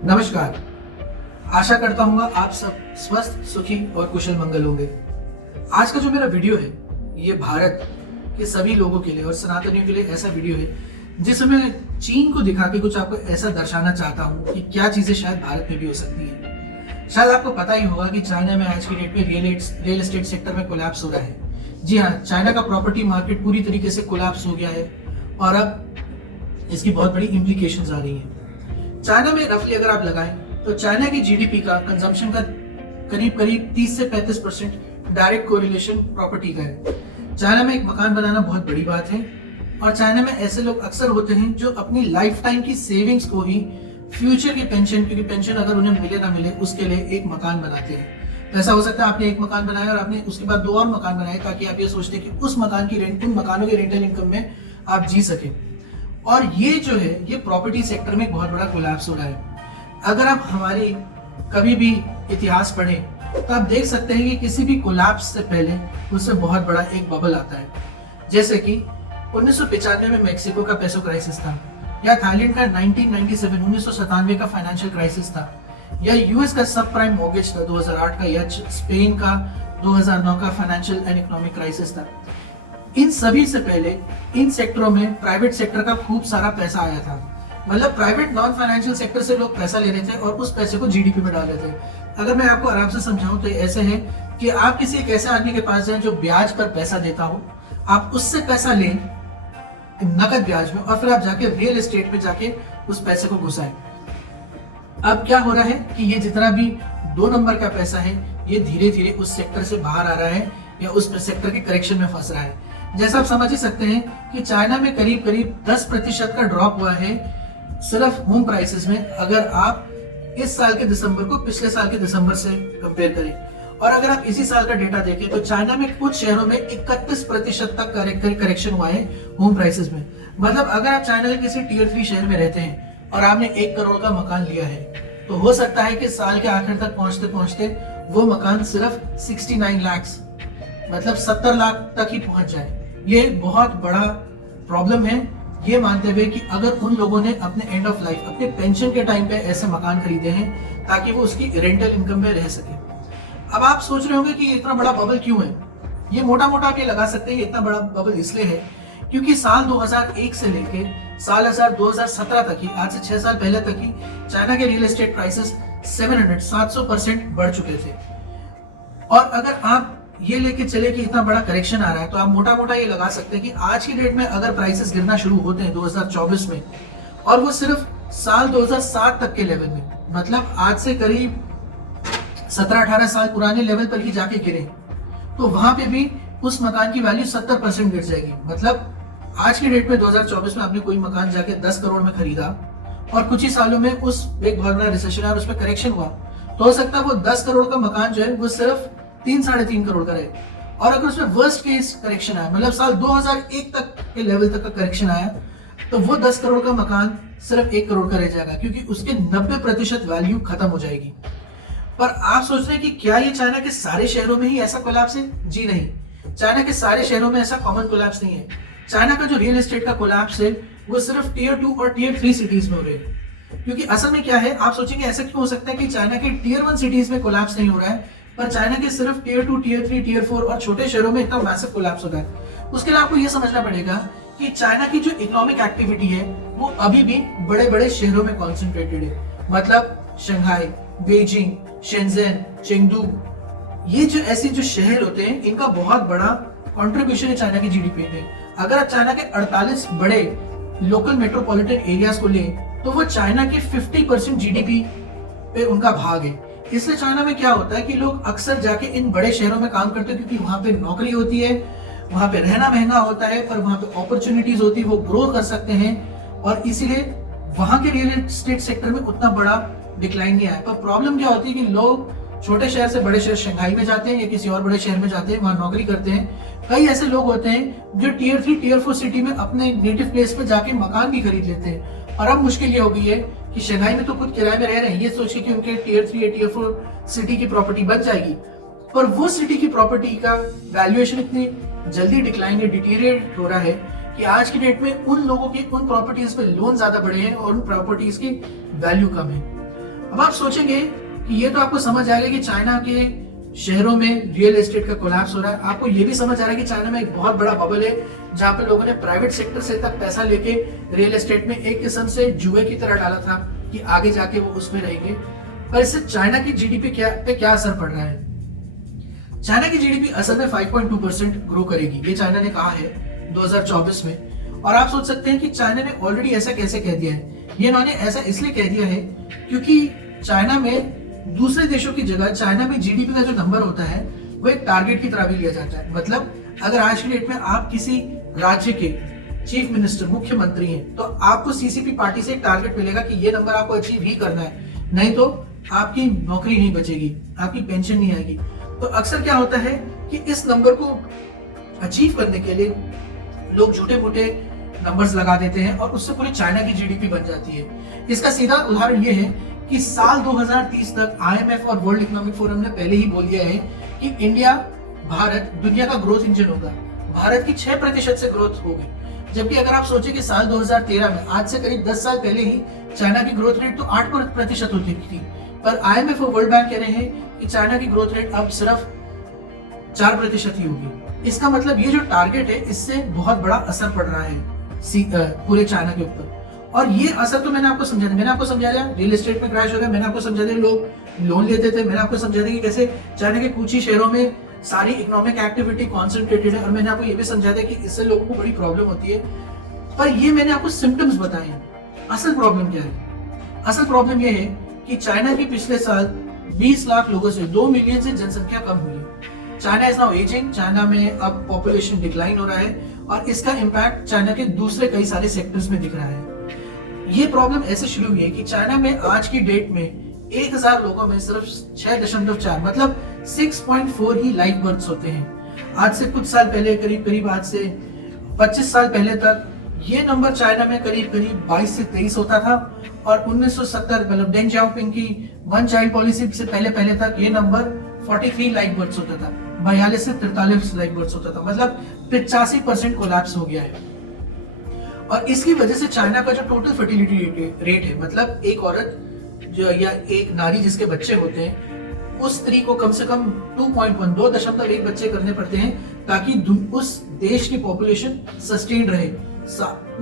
नमस्कार। आशा करता हूँ आप सब स्वस्थ, सुखी और कुशल मंगल होंगे। आज का जो मेरा वीडियो है ये भारत के सभी लोगों के लिए और सनातनियों के लिए ऐसा वीडियो है जिसमें मैं चीन को दिखा के कुछ आपको ऐसा दर्शाना चाहता हूँ कि क्या चीजें शायद भारत में भी हो सकती है। शायद आपको पता ही होगा कि चाइना में आज की डेट में रियल एस्टेट सेक्टर में कोलैप्स हो रहा है। जी हाँ, चाइना का प्रॉपर्टी मार्केट पूरी तरीके से कोलैप्स हो गया है और अब इसकी बहुत बड़ी इम्प्लीकेशंस आ रही हैं। चाइना में रफली अगर आप लगाएं तो चाइना की जीडीपी का कंजम्पशन का करीब 30 से 35% डायरेक्ट कोरिलेशन प्रॉपर्टी का है। चाइना में एक मकान बनाना बहुत बड़ी बात है और चाइना में ऐसे लोग अक्सर होते हैं जो अपनी लाइफ टाइम की सेविंग्स को ही फ्यूचर की पेंशन, क्योंकि पेंशन अगर उन्हें मिले ना मिले उसके लिए एक मकान बनाते हैं। तो ऐसा हो सकता है आपने एक मकान बनाया और आपने उसके बाद 2 और मकान बनाए ताकि आप ये सोचते कि उस मकान की रेंट, उन मकानों की रेंटल इनकम में आप जी सके। और ये जो है ये प्रॉपर्टी सेक्टर में बहुत बड़ा कोलैप्स हो रहा है। अगर आप हमारी कभी भी इतिहास पढ़ें तो आप देख सकते हैं कि किसी भी कोलैप्स से पहले उससे बहुत बड़ा एक बबल आता है। जैसे कि 1995 में मेक्सिको का पेसो क्राइसिस था, या थाईलैंड का 1997 का फाइनेंशियल क्राइसिस था, या यूएस का सब प्राइम मॉर्गेज था 2008 का, या स्पेन का 2009 का फाइनेंशियल एंड इकोनॉमिक क्राइसिस था। इन सभी से पहले इन सेक्टरों में प्राइवेट सेक्टर का खूब सारा पैसा आया था। मतलब प्राइवेट नॉन फाइनेंशियल सेक्टर से लोग पैसा ले रहे थे और उस पैसे को जीडीपी में डाल रहे थे। अगर मैं आपको आराम से समझाऊं तो ऐसे है कि आप किसी एक ऐसे आदमी के पास जाएं जो ब्याज पर पैसा देता हो, आप उससे पैसा लें नकद ब्याज में और फिर आप जाके रियल एस्टेट में जाके उस पैसे को घुसाएं। अब क्या हो रहा है कि ये जितना भी 2 नंबर का पैसा है ये धीरे धीरे उस सेक्टर से बाहर आ रहा है या उस सेक्टर के करेक्शन में फंस रहा है। जैसा आप समझ ही सकते हैं कि चाइना में करीब 10% का ड्रॉप हुआ है सिर्फ होम प्राइसेस में, अगर आप इस साल के दिसंबर को पिछले साल के दिसंबर से कंपेयर करें। और अगर आप इसी साल का डेटा देखें तो चाइना में कुछ शहरों में 31% तक करेक्शन हुआ है होम प्राइसेस में। मतलब अगर आप चाइना के किसी टियर 3 शहर में रहते हैं और आपने 1 करोड़ का मकान लिया है तो हो सकता है कि साल के आखिर तक पहुंचते पहुंचते वो मकान सिर्फ 69 लाख, मतलब 70 लाख तक ही पहुंच जाए। ये बहुत बड़ा प्रॉब्लम है, ये मानते हुए कि अगर उन लोगों ने अपने एंड ऑफ लाइफ, अपने पेंशन के टाइम पे ऐसे मकान खरीदे हैं ताकि वो उसकी रेंटल इनकम में रह सके। अब आप सोच रहे होंगे कि इतना बड़ा बबल क्यों है। ये मोटा मोटा आप ये लगा सकते हैं इतना बड़ा बबल इसलिए है क्योंकि साल 2001 से लेके साल 2017 तक ही, आज से 6 साल पहले तक ही चाइना के रियल एस्टेट प्राइसेस 700% बढ़ चुके थे। और अगर आप ये लेके चले कि इतना बड़ा करेक्शन आ रहा है तो आप मोटा मोटा ये लगा सकते हैं कि आज की डेट में अगर प्राइसेस गिरना शुरू होते हैं 2024 में और वो सिर्फ साल 2007 तक के लेवल में, मतलब आज से करीब 17-18 साल पुराने लेवल पर ही जाके गिरे, तो वहां पे भी उस मकान की वैल्यू 70% गिर जाएगी। मतलब आज की डेट में 2024 में आपने कोई मकान जाके 10 करोड़ में खरीदा और कुछ ही सालों में उस एक बहुत बड़ा रिसेशन और उसमें करेक्शन हुआ, तो हो सकता है वो 10 करोड़ का मकान जो है वो सिर्फ 3-3.5 करोड़ का रहे। और अगर उसमें वर्स्ट केस करेक्शन आया, मतलब साल 2001 तक के लेवल तक का करेक्शन आया, तो वो 10 करोड़ का मकान सिर्फ 1 करोड़ का रह जाएगा क्योंकि उसके 90% वैल्यू खत्म हो जाएगी। पर आप सोच रहे हैं कि क्या ये चाइना के सारे शहरों में ही ऐसा कोलैप्स है? जी नहीं, चाइना के सारे शहरों में ऐसा कॉमन कोलैप्स नहीं है। चाइना का जो रियल एस्टेट का कोलैप्स है वो सिर्फ टियर 2 और टियर 3 सिटीज में हो रहे हैं। क्योंकि असल में क्या है, आप सोचेंगे ऐसा क्यों हो सकता है कि चाइना के टियर 1 सिटीज में कोलैप्स नहीं हो रहा है पर चाइना के सिर्फ टियर 2, टियर 3, टियर 4 और छोटे शहरों में इतना मैसिव कोलैप्स होता है। उसके लिए आपको यह समझना पड़ेगा कि चाइना की जो इकोनॉमिक एक्टिविटी है वो अभी भी बड़े बड़े शहरों में कॉन्सेंट्रेटेड है। मतलब शंघाई, बीजिंग, शेंजन, चेंगडू, ये जो ऐसे जो शहर होते हैं इनका बहुत बड़ा कंट्रीब्यूशन है चाइना की जीडीपी में। अगर आप चाइना के 48 बड़े लोकल मेट्रोपॉलिटन एरियाज को लें तो वो चाइना के 50% जीडीपी पे उनका भाग है। इसलिए चाइना में क्या होता है कि लोग अक्सर जाके इन बड़े शहरों में काम करते हैं क्योंकि वहां पे नौकरी होती है, वहां पे रहना महंगा होता है पर वहां पे अपॉर्चुनिटीज होती है, वो ग्रो कर सकते हैं और इसीलिए वहां के रियल एस्टेट सेक्टर में उतना बड़ा डिक्लाइन नहीं आया। पर प्रॉब्लम क्या होती है कि लोग छोटे शहर से बड़े शहर शंघाई में जाते हैं या किसी और बड़े शहर में जाते हैं, वहां नौकरी करते हैं। कई ऐसे लोग होते हैं जो टियर 3, टियर 4 सिटी में अपने नेटिव प्लेस पे जाके मकान भी खरीद लेते हैं। और अब मुश्किल ये हो गई है कि शंघाई में तो खुद किराए में रह रहे हैं ये सोच के कि उनके टियर 3 या टियर 4 सिटी की प्रॉपर्टी बच जाएगी, पर वो सिटी की प्रॉपर्टी का वैल्यूएशन इतनी जल्दी डिक्लाइन या डिटीरिएट हो रहा है कि आज की डेट में उन लोगों की उन प्रॉपर्टीज पे लोन ज्यादा बढ़े हैं और उन प्रॉपर्टीज की वैल्यू कम है। अब आप सोचेंगे कि ये तो आपको समझ आएगा कि चाइना के शहरों में रियल एस्टेट का कोलैप्स हो रहा है। आपको ये भी समझ आ रहा है कि चाइना में एक बहुत बड़ा बबल है जहां पे लोगों ने प्राइवेट सेक्टर से तक पैसा लेके रियल एस्टेट में एक किस्म से जुए की तरह डाला था कि आगे जाके वो उसमें रहेंगे। पर इससे चाइना की जीडीपी पे क्या असर पड़ रहा है? चाइना की जीडीपी असल में 5.2% ग्रो करेगी, ये चाइना ने कहा है 2024 में। और आप सोच सकते हैं कि चाइना ने ऑलरेडी ऐसा कैसे कह दिया है। ये इन्होंने ऐसा इसलिए कह दिया है क्योंकि चाइना में दूसरे देशों की जगह चाइना में जीडीपी का जो नंबर होता है वो एक टारगेट की तरह भी लिया जाता है। मतलब अगर आज की डेट में आप किसी राज्य के चीफ मिनिस्टर, मुख्यमंत्री हैं, तो आपको सीसीपी पार्टी से एक टारगेट मिलेगा कि ये नंबर आपको अचीव ही करना है, नहीं तो आपकी नौकरी नहीं बचेगी, आपकी पेंशन नहीं आएगी। तो अक्सर क्या होता है कि इस नंबर को अचीव करने के लिए लोग झूठे मूठे नंबर्स लगा देते हैं और उससे पूरी चाइना की जीडीपी बन जाती है। इसका सीधा उदाहरण ये है कि साल 2030 तक आईएमएफ और वर्ल्ड इकोनॉमिक फोरम ने पहले ही बोल दिया है कि इंडिया, भारत दुनिया का ग्रोथ इंजन होगा। भारत की 6% से ग्रोथ होगी, जबकि अगर आप सोचें कि साल 2013 में, आज से करीब 10 साल पहले ही चाइना की ग्रोथ रेट तो 8% होती थी। पर आईएमएफ और वर्ल्ड बैंक कह रहे हैं कि चाइना की ग्रोथ रेट अब सिर्फ 4% ही होगी। इसका मतलब ये जो टारगेट है, इससे बहुत बड़ा असर पड़ रहा है पूरे चाइना के ऊपर। और ये असर तो मैंने आपको समझा दिया। मैंने आपको समझा दिया रियल एस्टेट में क्रैश हो गया, मैंने आपको समझा दिया लोग लोन लेते थे, मैंने आपको समझा दिया कि कैसे चाइना के कुछ ही शहरों में सारी इकोनॉमिक एक्टिविटी कॉन्सेंट्रेटेड है, और मैंने आपको ये भी समझा दिया कि इससे लोगों को बड़ी प्रॉब्लम होती है। पर ये मैंने आपको सिम्टम्स बताए हैं। असल प्रॉब्लम क्या है? असल प्रॉब्लम ये है कि चाइना की पिछले साल 20 लाख लोगों से 2 मिलियन से जनसंख्या कम हुई है। China is now ageing, China में अब पॉपुलेशन डिक्लाइन हो रहा है और इसका इम्पैक्ट चाइना के दूसरे कई सारे सेक्टर्स में दिख रहा है। ये प्रॉब्लम ऐसे शुरू हुई है कि चाइना में आज की डेट में 1000 लोगों में सिर्फ 6.4 मतलब 6.4 ही लाइव बर्थ्स होते हैं। आज से कुछ साल पहले, करीब आज से 25 साल पहले तक ये नंबर चाइना में करीब 22 से 23 होता था। और 1970 मतलब डेंग झाओपिंग की वन चाइल्ड पॉलिसी से पहले तक ये नंबर 43 लाइव बर्थ्स होता था, 42 से 43 लाइव बर्थ्स होता था। मतलब 85% कोलैप्स हो गया है। और इसकी वजह से चाइना का जो टोटल फर्टिलिटी रेट है, मतलब एक औरत जो या एक नारी जिसके बच्चे होते हैं, उस स्त्री को कम से कम 2.1 बच्चे करने पड़ते हैं ताकि उस देश की पॉपुलेशन सस्टेन रहे,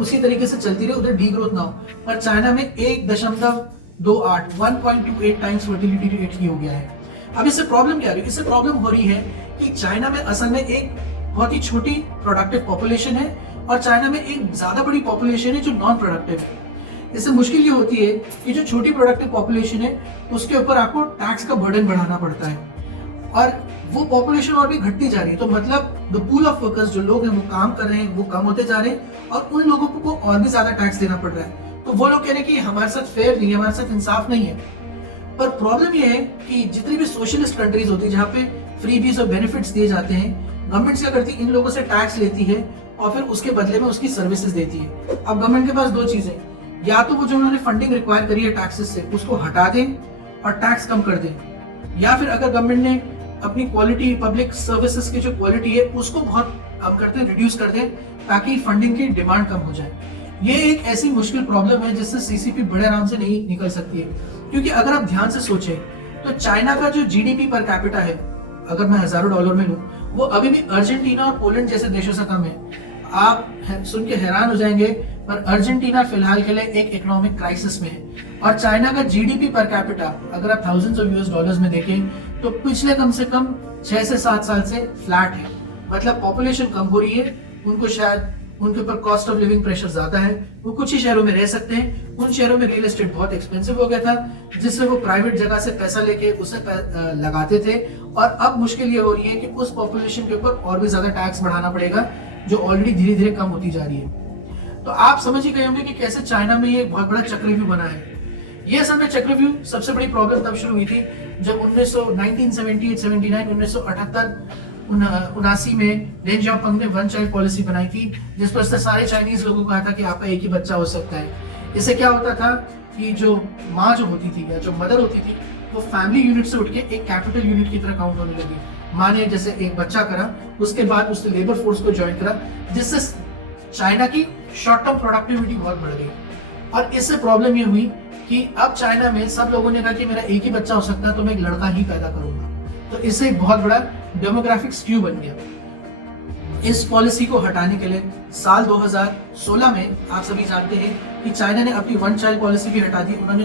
उसी तरीके से चलती रहे, उधर डीग्रोथ ना हो। पर चाइना में 1.28 टाइम्स फर्टिलिटी रेट ही हो गया है। अब इससे प्रॉब्लम क्या आ रही है? इससे प्रॉब्लम हो रही है कि चाइना में असल में एक बहुत ही छोटी प्रोडक्टिव पॉपुलेशन है और चाइना में एक ज्यादा बड़ी पॉपुलेशन है जो नॉन प्रोडक्टिव है। इससे मुश्किल ये होती है कि जो छोटी प्रोडक्टिव पॉपुलेशन है उसके ऊपर आपको टैक्स का बर्डन बढ़ाना पड़ता है और वो पॉपुलेशन और भी घटती जा रही है। तो मतलब द पूल ऑफ वर्कर्स, जो लोग हैं वो काम कर रहे हैं, वो कम होते जा रहे हैं और उन लोगों को और भी ज्यादा टैक्स देना पड़ रहा है। तो वो लोग कह रहे हैं कि हमारे साथ फेयर नहीं है, हमारे साथ इंसाफ नहीं है। पर प्रॉब्लम ये है कि जितनी भी सोशलिस्ट कंट्रीज होती है जहाँ पे फ्रीबीज और बेनिफिट्स दिए जाते हैं, गवर्नमेंट क्या करती है, इन लोगों से टैक्स लेती है और फिर उसके बदले में उसकी सर्विसेज देती है। अब गवर्नमेंट के पास दो चीजें, या तो वो जो उन्होंने फंडिंग रिक्वायर करी है टैक्सेस से उसको हटा दें और टैक्स कम कर दें, या फिर अगर गवर्नमेंट ने अपनी क्वालिटी, पब्लिक सर्विसेज की जो क्वालिटी है उसको बहुत कम करते हैं, रिड्यूस कर दें ताकि फंडिंग की डिमांड कम हो जाए। ये एक ऐसी मुश्किल प्रॉब्लम है जिससे सीसीपी बड़े आराम से नहीं निकल सकती है। क्योंकि अगर आप ध्यान से सोचें तो चाइना का जो जीडीपी पर कैपिटा है, अगर मैं $1000 में लूं, वो अभी भी अर्जेंटीना और पोलैंड जैसे देशों से कम है। आप सुन के हैरान हो जाएंगे, पर अर्जेंटीना फिलहाल के लिए एक इकोनॉमिक क्राइसिस में है और चाइना का जीडीपी पर कैपिटा अगर आप थाउजेंड्स ऑफ $US में देखें तो पिछले कम से कम 6 से 7 साल से फ्लैट है। मतलब पॉपुलेशन कम हो रही है, उनको शायद उनके ऊपर कॉस्ट ऑफ लिविंग प्रेशर ज्यादा है, वो कुछ ही शहरों में रह सकते हैं। उन शहरों में रियल एस्टेट बहुत एक्सपेंसिव हो गया था जिससे वो प्राइवेट जगह से पैसा लेके उसे लगाते थे और अब मुश्किल ये हो रही है कि उस पॉपुलेशन के ऊपर और भी ज्यादा टैक्स बढ़ाना पड़ेगा जो ऑलरेडी धीरे धीरे कम होती जा रही है। तो आप समझ ही गए होंगे कि कैसे चाइना में ये बहुत बड़ा चक्रव्यूह बना है। ये असल में चक्रव्यूह सबसे बड़ी प्रॉब्लम तब शुरू हुई थी जब 1978 में डेंग झाओपिंग ने वन चाइल्ड पॉलिसी बनाई थी, जिस पर से सारे चाइनीज लोगों को कहा था कि आपका एक ही बच्चा हो सकता है। इससे क्या होता था कि जो माँ जो होती थी या जो मदर होती थी वो फैमिली यूनिट से उठ के एक कैपिटल यूनिट की तरह काउंट होने लगी। माँ ने जैसे एक बच्चा करा, उसके बाद उसने लेबर फोर्स को ज्वाइन करा, जिससे चाइना की शॉर्ट टर्म प्रोडक्टिविटी बहुत बढ़ गई। और इससे प्रॉब्लम ये हुई कि अब चाइना में सब लोगों ने कहा कि मेरा एक ही बच्चा हो सकता है तो मैं एक लड़का ही पैदा करूंगा। तो इससे एक बहुत बड़ा डेमोग्राफिक स्क्यू बन गया। इस पॉलिसी को हटाने के लिए साल 2016 में आप सभी जानते हैं कि चाइना ने अपनी वन चाइल्ड पॉलिसी भी हटा दी, उन्होंने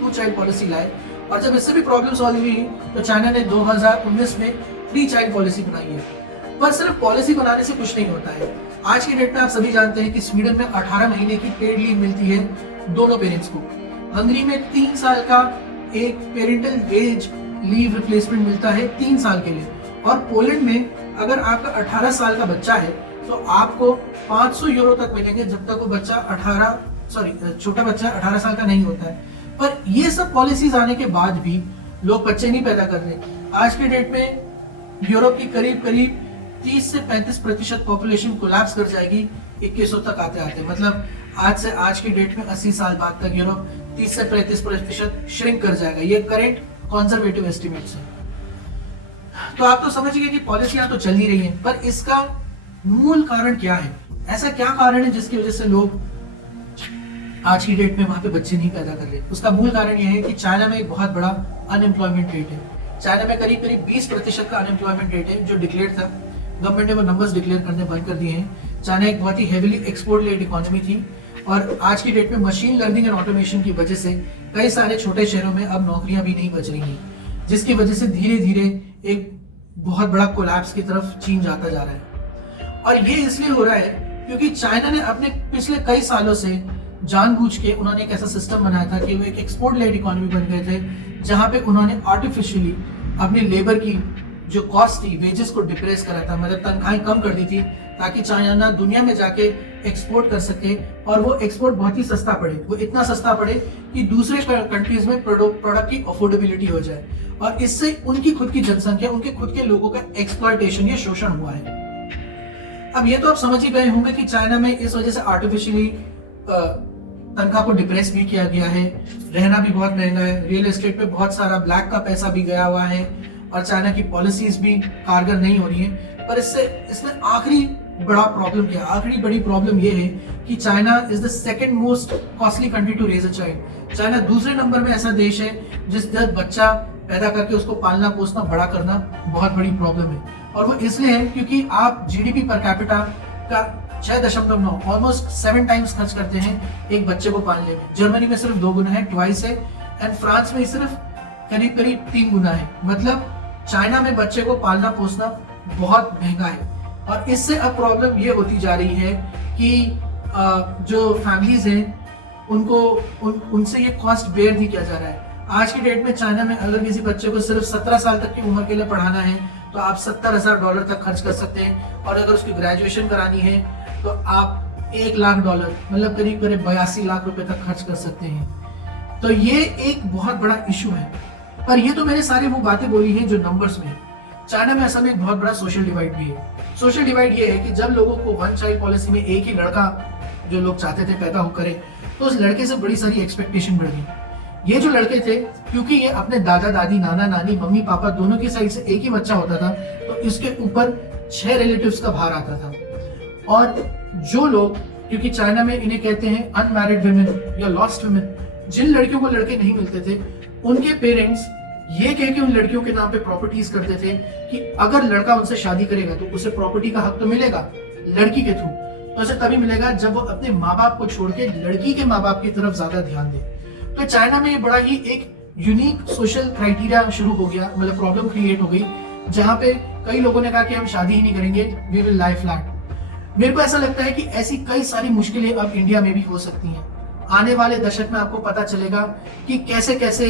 टू चाइल्ड पॉलिसी लाए। और जब इससे भी प्रॉब्लम सॉल्व हुई तो चाइना ने 2019 में 3 चाइल्ड पॉलिसी बनाई है। पर सिर्फ पॉलिसी बनाने से कुछ नहीं होता है। आज की डेट में आप सभी जानते हैं कि स्वीडन में 18 महीने की पेड लीव मिलती है दोनों पेरेंट्स को। हंगरी में 3 साल का एक पेरेंटल वेज लीव रिप्लेसमेंट मिलता है 3 साल के लिए। और पोलैंड में अगर आपका 18 साल का बच्चा है तो आपको 500 यूरो तक मिलेंगे जब तक वो बच्चा छोटा बच्चा 18 साल का नहीं होता है। पर ये सब पॉलिसीज आने के बाद भी लोग बच्चे नहीं पैदा कर रहे। आज के डेट में यूरोप की करीब 30 से 35% पॉपुलेशन कोलैप्स कर जाएगी 2100 तक आते आते। मतलब आज की डेट में 80 साल बाद तक यूरोप 30 से 35% श्रिंक कर जाएगा। ये करंट कंजर्वेटिव एस्टिमेट्स है। तो आप तो समझ गए कि पॉलिसियां तो चल ही रही हैं, पर इसका मूल कारण क्या है? ऐसा क्या कारण है जिसकी वजह से लोग आज की डेट में वहां पे बच्चे नहीं पैदा कर रहे? उसका मूल कारण यह है कि चाइना में एक बहुत बड़ा अनएम्प्लॉयमेंट रेट है। चाइना में करीब 20% का अनएम्प्लॉयमेंट रेट है जो डिक्लेयर था। गवर्नमेंट ने वो नंबर्स डिक्लेयर करने बंद कर दिए हैं। चाइना एक बहुत ही हेवीली एक्सपोर्ट लेड इकोनॉमी थी और आज की डेट में मशीन लर्निंग एंड ऑटोमेशन की वजह से कई सारे छोटे शहरों में अब नौकरियां भी नहीं बच रही हैं, जिसकी वजह से धीरे धीरे एक बहुत बड़ा कोलैप्स की तरफ चीन जाता जा रहा है। और ये इसलिए हो रहा है क्योंकि चाइना ने अपने पिछले कई सालों से जानबूझ के उन्होंने एक ऐसा सिस्टम बनाया था कि वो एक एक्सपोर्ट लेड इकोनॉमी बन गए थे, जहां पे उन्होंने आर्टिफिशियली अपनी लेबर की जो कॉस्ट थी, वेजेस को डिप्रेस करा था, मतलब तनख्वाहें कम कर दी थी ताकि चाइना दुनिया में जाके एक्सपोर्ट कर सके और वो एक्सपोर्ट बहुत ही सस्ता पड़े। वो इतना सस्ता पड़े कि दूसरे कंट्रीज में प्रोडक्ट की अफोर्डेबिलिटी हो जाए और इससे उनकी खुद की जनसंख्या, उनके खुद के लोगों का एक्सप्लॉयटेशन या शोषण हुआ है। अब ये तो आप समझ ही गए होंगे कि चाइना में इस वजह से आर्टिफिशियली तनख्वाह को डिप्रेस भी किया गया है, रहना भी बहुत महंगा है, रियल एस्टेट पे बहुत सारा ब्लैक का पैसा भी गया हुआ है और चाइना की पॉलिसीज भी कारगर नहीं हो रही है। पर इसमें आखिरी बड़ी प्रॉब्लम ये है कि China is the second most costly country to raise a child. China दूसरे नंबर में ऐसा देश है जिस दर बच्चा पैदा करके उसको पालना पोसना बड़ा करना बहुत बड़ी प्रॉब्लम है। और वो इसलिए है क्योंकि आप जीडीपी पर कैपिटा का 6.9 ऑलमोस्ट 7 टाइम्स खर्च करते हैं एक बच्चे को पालने में। जर्मनी में सिर्फ 2 गुना है, ट्वाइस है, एंड फ्रांस में सिर्फ करीब 3 गुना है। मतलब चाइना में बच्चे को पालना पोसना बहुत महंगा है। और इससे अब प्रॉब्लम ये होती जा रही है कि जो फैमिलीज हैं उनसे ये कॉस्ट बेयर नहीं किया जा रहा है। आज की डेट में चाइना में अगर किसी बच्चे को सिर्फ 17 साल तक की उम्र के लिए पढ़ाना है तो आप $70,000 तक खर्च कर सकते हैं, और अगर उसकी ग्रेजुएशन करानी है तो आप $1 लाख मतलब करीब 82 लाख रुपए तक खर्च कर सकते हैं। तो ये एक बहुत बड़ा इशू है। पर ये तो मैंने सारी वो बातें बोली हैं जो नंबर्स में है। चाइना में असल में एक बहुत बड़ा सोशल डिवाइड भी है। सोशल डिवाइड ये है कि जब लोगों को वन चाइल्ड पॉलिसी में एक ही लड़का जो लोग चाहते थे पैदा हो करे, तो उस लड़के से बड़ी सारी एक्सपेक्टेशन बढ़ गई। ये जो लड़के थे, क्योंकि ये अपने दादा दादी, नाना नानी, मम्मी पापा दोनों की साइड से एक ही बच्चा होता था, तो इसके ऊपर 6 रिलेटिव्स का भार आता था। और जो लोग, क्योंकि चाइना में इन्हें कहते हैं अनमैरिड वुमेन या लॉस्ट वुमेन, जिन लड़कियों को लड़के नहीं मिलते थे, उनके पेरेंट्स ये कह के उन लड़कियों के नाम पे प्रॉपर्टीज करते थे कि अगर लड़का उनसे शादी करेगा तो उसे प्रॉपर्टी का हक तो मिलेगा लड़की के थ्रू, तो उसे तभी मिलेगा जब वो अपने माँ बाप को छोड़ के लड़की के माँ बाप की तरफ ज्यादा ध्यान दे। तो चाइना में ये बड़ा ही एक यूनिक सोशल क्राइटेरिया शुरू हो गया, मतलब प्रॉब्लम क्रिएट हो गई, जहाँ पे कई लोगों ने कहा कि हम शादी ही नहीं करेंगे, वी विल लाई फ्लैट। मेरे को ऐसा लगता है कि ऐसी कई सारी मुश्किलें अब इंडिया में भी हो सकती हैं। आने वाले दशक में आपको पता चलेगा कि कैसे कैसे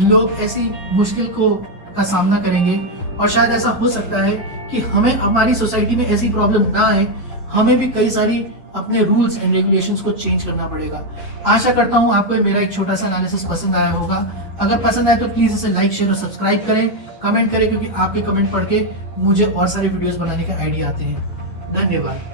लोग ऐसी मुश्किल का सामना करेंगे, और शायद ऐसा हो सकता है कि हमें हमारी सोसाइटी में ऐसी प्रॉब्लम ना आए, हमें भी कई सारी अपने रूल्स एंड रेगुलेशंस को चेंज करना पड़ेगा। आशा करता हूं आपको मेरा एक छोटा सा एनालिसिस पसंद आया होगा। अगर पसंद आए तो प्लीज इसे लाइक, शेयर और सब्सक्राइब करें, कमेंट करें, क्योंकि आपके कमेंट पढ़ के मुझे और सारे वीडियोस बनाने का आइडिया आते हैं। धन्यवाद।